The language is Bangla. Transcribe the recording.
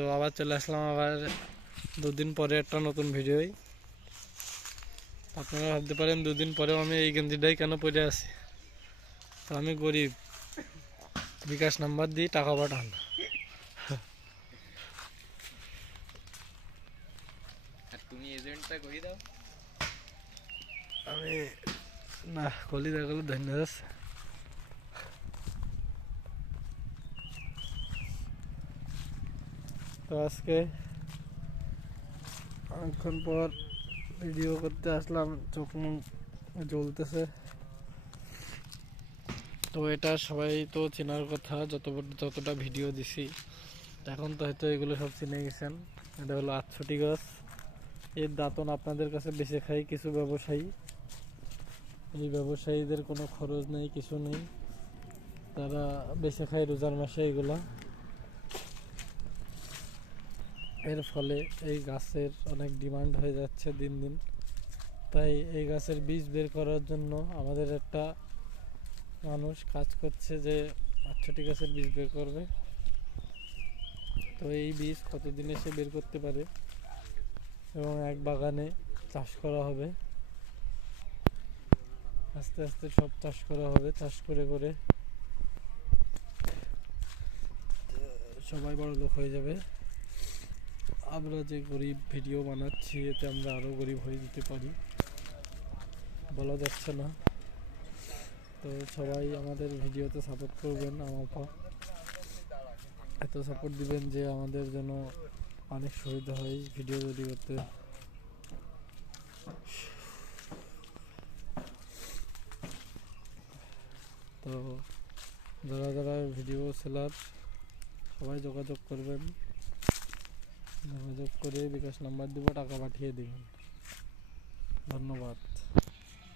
তো আবার চলে আসলাম আবার দুদিন পরে একটা নতুন ভিডিও। আপনারা ভাবতে পারেন দুদিন পরেও আমি এই গেঞ্জিটাই কেন পরে আছি। তো আমি গরিব, বিকাশ নাম্বার দিয়ে টাকা পাঠান। তুমি এজেন্টটা করে দাও। আমি না কলি দেখলে ধন্যবাদ। তো আজকে অনেকক্ষণ পর ভিডিও করতে আসলাম, চোখ মুখ জ্বলতেছে। তো এটা সবাই তো চেনার কথা, যতটা ভিডিও দিছি এখন তো হয়তো এগুলো সব চিনে গেছেন। এটা হলো 68 গাছ। এর দাঁতন আপনাদের কাছে বেঁচে খাই কিছু ব্যবসায়ী। এই ব্যবসায়ীদের কোনো খরচ নেই, কিছু নেই, তারা বেঁচে খায় রোজার মাসে এগুলা। এর ফলে এই গাছের অনেক ডিমান্ড হয়ে যাচ্ছে দিন দিন। তাই এই গাছের বীজ বের করার জন্য আমাদের একটা মানুষ কাজ করছে যে 68 গাছের বীজ বের করবে। তো এই বীজ কতদিনে সে বের করতে পারে এবং এক বাগানে চাষ করা হবে, আস্তে আস্তে সব চাষ করা হবে। চাষ করে করে সবাই বড় লোক হয়ে যাবে। আমরা যে গরিব ভিডিও বানাচ্ছি এতে আমরা আরও গরিব হয়ে যেতে পারি, বলা যাচ্ছে না। তো সবাই আমাদের ভিডিওতে সাপোর্ট করবেন। আমার এত সাপোর্ট দিবেন যে আমাদের যেন অনেক সুবিধা হয় ভিডিও তৈরি করতে। তো যারা যারা ভিডিও সেলার সবাই যোগাযোগ করবেন, যোগাযোগ করে বিকাশ নাম্বার দিব, টাকা পাঠিয়ে দিবেন। ধন্যবাদ।